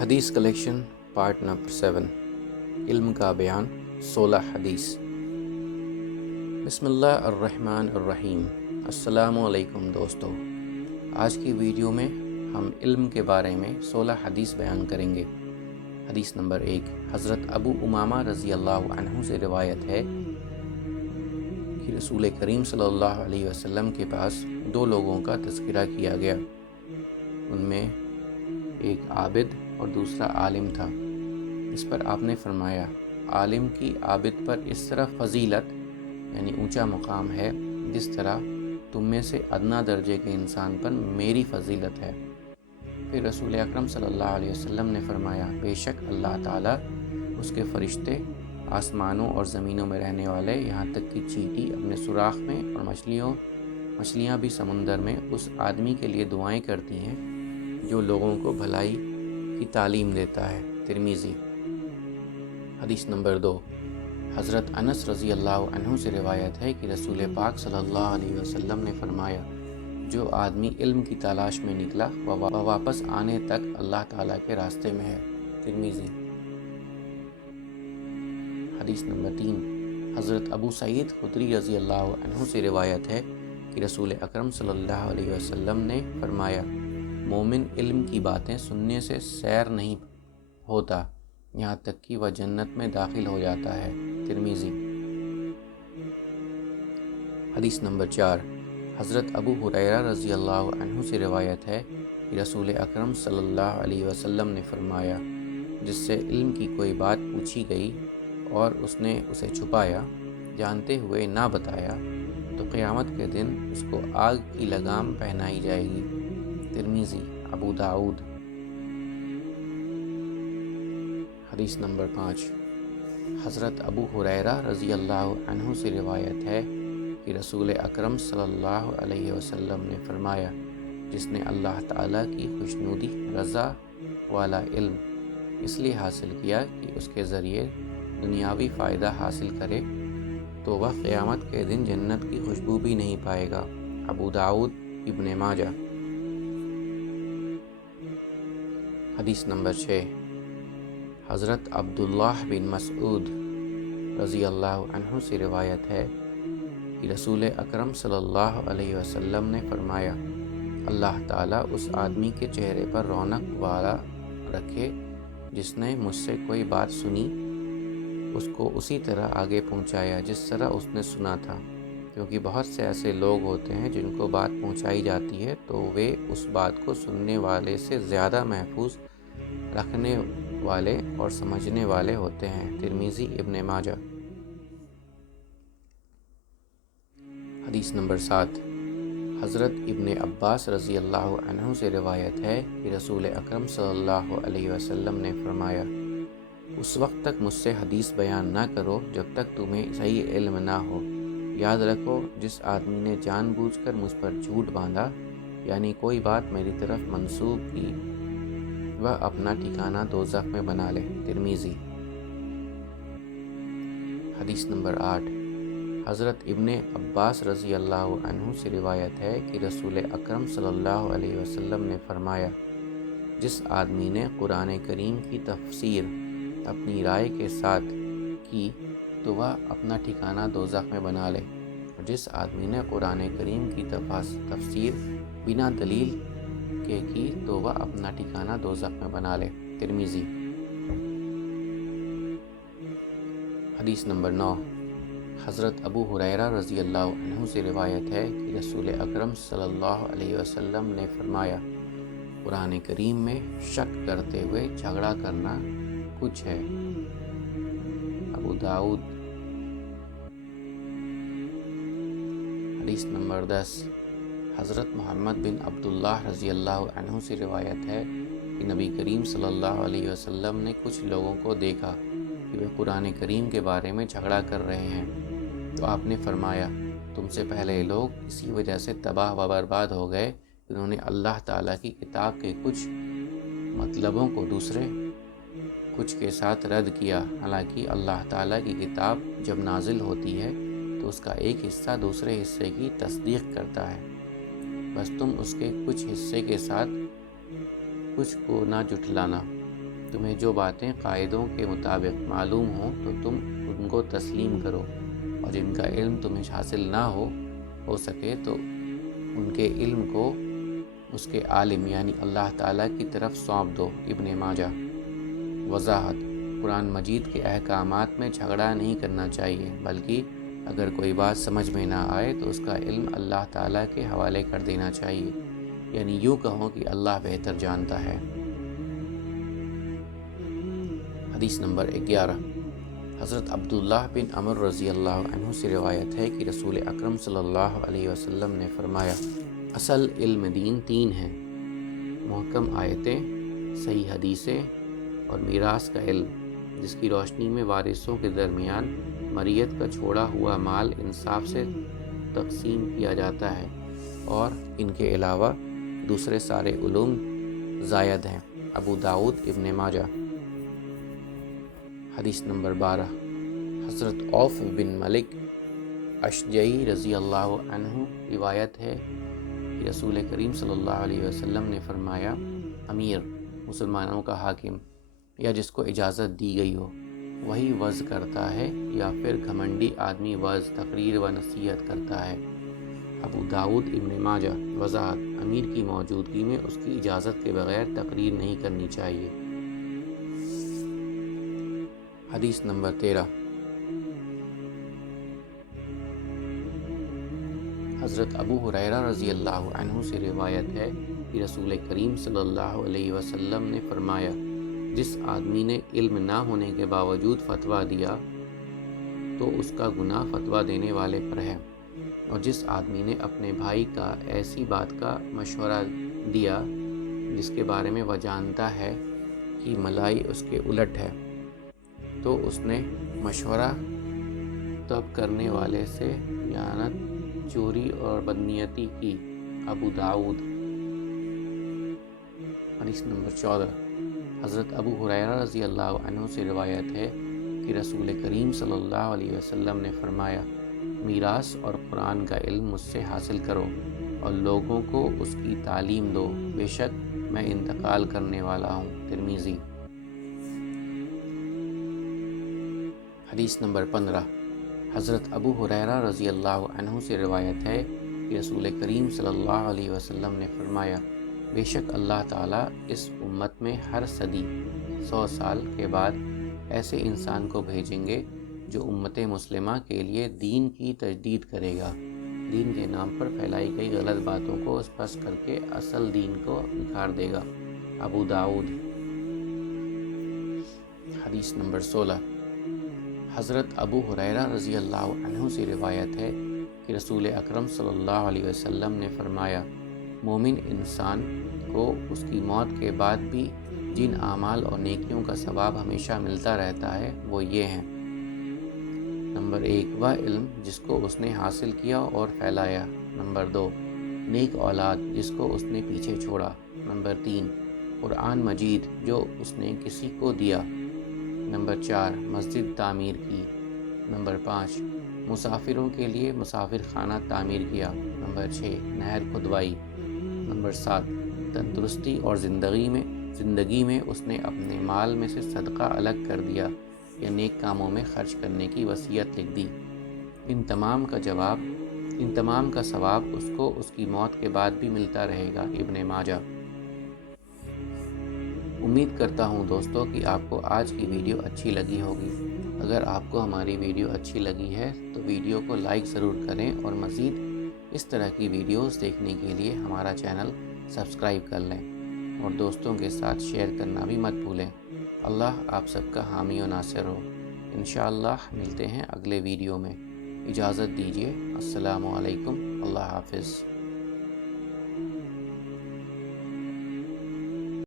حدیث collection part number 7 علم کا بیان 16 حدیث۔ بسم اللہ الرحمن الرحیم۔ السلام علیکم دوستو، آج کی ویڈیو میں ہم علم کے بارے میں 16 حدیث بیان کریں گے۔ حدیث نمبر 1، حضرت ابو امامہ رضی اللہ عنہ سے روایت ہے کہ رسول کریم صلی اللہ علیہ وسلم کے پاس دو لوگوں کا تذکرہ کیا گیا۔ ان میں ایک عابد اور دوسرا عالم تھا۔ اس پر آپ نے فرمایا، عالم کی عابد پر اس طرح فضیلت یعنی اونچا مقام ہے جس طرح تم میں سے ادنا درجے کے انسان پر میری فضیلت ہے۔ پھر رسول اکرم صلی اللہ علیہ وسلم نے فرمایا، بے شک اللہ تعالیٰ، اس کے فرشتے، آسمانوں اور زمینوں میں رہنے والے، یہاں تک کہ چیٹی اپنے سوراخ میں اور مچھلیاں بھی سمندر میں اس آدمی کے لیے دعائیں کرتی ہیں جو لوگوں کو بھلائی کی تعلیم دیتا ہے۔ ترمذی۔ حدیث نمبر 2، حضرت انس رضی اللہ عنہ سے روایت ہے کہ رسول پاک صلی اللہ علیہ وسلم نے فرمایا، جو آدمی علم کی تلاش میں نکلا وہ واپس آنے تک اللہ تعالیٰ کے راستے میں ہے۔ ترمذی۔ حدیث نمبر 3، حضرت ابو سعید خدری رضی اللہ عنہ سے روایت ہے کہ رسول اکرم صلی اللہ علیہ وسلم نے فرمایا، مومن علم کی باتیں سننے سے سیر نہیں ہوتا یہاں تک کہ وہ جنت میں داخل ہو جاتا ہے۔ ترمذی۔ حدیث نمبر 4، حضرت ابو ہریرہ رضی اللہ عنہ سے روایت ہے کہ رسول اکرم صلی اللہ علیہ وسلم نے فرمایا، جس سے علم کی کوئی بات پوچھی گئی اور اس نے اسے چھپایا، جانتے ہوئے نہ بتایا، تو قیامت کے دن اس کو آگ کی لگام پہنائی جائے گی۔ ترمذی، ابو داؤد۔ حدیث نمبر 5، حضرت ابو ہریرہ رضی اللہ عنہ سے روایت ہے کہ رسول اکرم صلی اللہ علیہ وسلم نے فرمایا، جس نے اللہ تعالیٰ کی خوشنودی رضا والا علم اس لیے حاصل کیا کہ اس کے ذریعے دنیاوی فائدہ حاصل کرے، تو وہ قیامت کے دن جنت کی خوشبو بھی نہیں پائے گا۔ ابو داؤد، ابن ماجہ۔ حدیث نمبر 6، حضرت عبداللہ بن مسعود رضی اللہ عنہ سے روایت ہے کہ رسول اکرم صلی اللہ علیہ وسلم نے فرمایا، اللہ تعالیٰ اس آدمی کے چہرے پر رونق والا رکھے جس نے مجھ سے کوئی بات سنی، اس کو اسی طرح آگے پہنچایا جس طرح اس نے سنا تھا، کیونکہ بہت سے ایسے لوگ ہوتے ہیں جن کو بات پہنچائی جاتی ہے تو وہ اس بات کو سننے والے سے زیادہ محفوظ رکھنے والے اور سمجھنے والے ہوتے ہیں۔ ترمذی، ابن ماجہ۔ حدیث نمبر 7، حضرت ابن عباس رضی اللہ عنہ سے روایت ہے کہ رسول اکرم صلی اللہ علیہ وسلم نے فرمایا، اس وقت تک مجھ سے حدیث بیان نہ کرو جب تک تمہیں صحیح علم نہ ہو۔ یاد رکھو، جس آدمی نے جان بوجھ کر مجھ پر جھوٹ باندھا یعنی کوئی بات میری طرف منسوب کی، وہ اپنا ٹھکانہ دوزخ میں بنا لے۔ ترمذی۔ حدیث نمبر 8، حضرت ابن عباس رضی اللہ عنہ سے روایت ہے کہ رسول اکرم صلی اللہ علیہ وسلم نے فرمایا، جس آدمی نے قرآن کریم کی تفسیر اپنی رائے کے ساتھ کی تو وہ اپنا ٹھکانہ دوزخ میں بنا لے، اور جس آدمی نے قرآن کریم کی تفسیر بنا دلیل کے کی تو وہ اپنا ٹھکانہ دوزخ میں بنا لے۔ ترمذی۔ حدیث نمبر 9، حضرت ابو ہریرہ رضی اللہ عنہ سے روایت ہے کہ رسول اکرم صلی اللہ علیہ وسلم نے فرمایا، قرآن کریم میں شک کرتے ہوئے جھگڑا کرنا کچھ ہے۔ ابو داؤد۔ حدیث نمبر 10، حضرت محمد بن عبداللہ رضی اللہ عنہ سے روایت ہے کہ نبی کریم صلی اللہ علیہ وسلم نے کچھ لوگوں کو دیکھا کہ وہ قرآن کریم کے بارے میں جھگڑا کر رہے ہیں، تو آپ نے فرمایا، تم سے پہلے لوگ اسی وجہ سے تباہ و برباد ہو گئے، انہوں نے اللہ تعالیٰ کی کتاب کے کچھ مطلبوں کو دوسرے کچھ کے ساتھ رد کیا، حالانکہ اللہ تعالیٰ کی کتاب جب نازل ہوتی ہے تو اس کا ایک حصہ دوسرے حصے کی تصدیق کرتا ہے، بس تم اس کے کچھ حصے کے ساتھ کچھ کو نہ جھٹلانا۔ تمہیں جو باتیں قاعدوں کے مطابق معلوم ہوں تو تم ان کو تسلیم کرو، اور جن کا علم تمہیں حاصل نہ ہو سکے تو ان کے علم کو اس کے عالم یعنی اللہ تعالیٰ کی طرف سونپ دو۔ ابن ماجہ۔ وضاحت: قرآن مجید کے احکامات میں جھگڑا نہیں کرنا چاہیے، بلکہ اگر کوئی بات سمجھ میں نہ آئے تو اس کا علم اللہ تعالیٰ کے حوالے کر دینا چاہیے، یعنی یوں کہو کہ اللہ بہتر جانتا ہے۔ حدیث نمبر 11۔ حضرت عبداللہ بن عمر رضی اللہ عنہ سے روایت ہے کہ رسول اکرم صلی اللہ علیہ وسلم نے فرمایا، اصل علم دین 3 ہیں: محکم آیتیں، صحیح حدیثیں اور میراث کا علم، جس کی روشنی میں وارثوں کے درمیان مریت کا چھوڑا ہوا مال انصاف سے تقسیم کیا جاتا ہے، اور ان کے علاوہ دوسرے سارے علوم زائد ہیں۔ ابو داؤد، ابن ماجہ۔ حدیث نمبر 12۔ حضرت عوف بن ملک اشجعی رضی اللہ عنہ روایت ہے کہ رسول کریم صلی اللہ علیہ وسلم نے فرمایا، امیر، مسلمانوں کا حاکم یا جس کو اجازت دی گئی ہو، وہی وعظ کرتا ہے یا پھر گھمنڈی آدمی وعظ، تقریر و نصیحت کرتا ہے۔ ابو داؤد، ابن ماجہ۔ وضاحت: امیر کی موجودگی میں اس کی اجازت کے بغیر تقریر نہیں کرنی چاہیے۔ حدیث نمبر 13۔ حضرت ابو ہریرہ رضی اللہ عنہ سے روایت ہے کہ رسول کریم صلی اللہ علیہ وسلم نے فرمایا، جس آدمی نے علم نہ ہونے کے باوجود فتویٰ دیا تو اس کا گناہ فتویٰ دینے والے پر ہے، اور جس آدمی نے اپنے بھائی کا ایسی بات کا مشورہ دیا جس کے بارے میں وہ جانتا ہے کہ ملائی اس کے الٹ ہے، تو اس نے مشورہ طلب کرنے والے سے خیانت، چوری اور بدنیتی کی۔ ابو داؤد۔ حدیث نمبر 14۔ حضرت ابو ہریرہ رضی اللہ عنہ سے روایت ہے کہ رسول کریم صلی اللہ علیہ وسلم نے فرمایا، میراث اور قرآن کا علم مجھ سے حاصل کرو اور لوگوں کو اس کی تعلیم دو، بے شک میں انتقال کرنے والا ہوں۔ ترمذی۔ حدیث نمبر 15۔ حضرت ابو ہریرہ رضی اللہ عنہ سے روایت ہے کہ رسول کریم صلی اللہ علیہ وسلم نے فرمایا، بے شک اللہ تعالیٰ اس امت میں ہر صدی 100 سال کے بعد ایسے انسان کو بھیجیں گے جو امت مسلمہ کے لیے دین کی تجدید کرے گا، دین کے نام پر پھیلائی گئی غلط باتوں کو پس کر کے اصل دین کو نکھار دے گا۔ ابو داؤد۔ حدیث نمبر 16۔ حضرت ابو ہریرہ رضی اللہ عنہ سے روایت ہے کہ رسول اکرم صلی اللہ علیہ وسلم نے فرمایا، مومن انسان کو اس کی موت کے بعد بھی جن اعمال اور نیکیوں کا ثواب ہمیشہ ملتا رہتا ہے وہ یہ ہیں: نمبر 1، وہ علم جس کو اس نے حاصل کیا اور پھیلایا۔ نمبر 2، نیک اولاد جس کو اس نے پیچھے چھوڑا۔ نمبر 3، قرآن مجید جو اس نے کسی کو دیا۔ نمبر 4، مسجد تعمیر کی۔ نمبر 5، مسافروں کے لیے مسافر خانہ تعمیر کیا۔ نمبر 6، نہر کھدوائی۔ نمبر 7، تندرستی اور زندگی میں اس نے اپنے مال میں سے صدقہ الگ کر دیا یا نیک کاموں میں خرچ کرنے کی وصیت لکھ دی۔ ان تمام کا ثواب اس کو اس کی موت کے بعد بھی ملتا رہے گا۔ ابن ماجہ۔ امید کرتا ہوں دوستو کہ آپ کو آج کی ویڈیو اچھی لگی ہوگی۔ اگر آپ کو ہماری ویڈیو اچھی لگی ہے تو ویڈیو کو لائک ضرور کریں، اور مزید اس طرح کی ویڈیوز دیکھنے کے لیے ہمارا چینل سبسکرائب کر لیں، اور دوستوں کے ساتھ شیئر کرنا بھی مت بھولیں۔ اللہ آپ سب کا حامی و ناصر ہو۔ انشاءاللہ ملتے ہیں اگلے ویڈیو میں۔ اجازت دیجیے۔ السلام علیکم۔ اللہ حافظ۔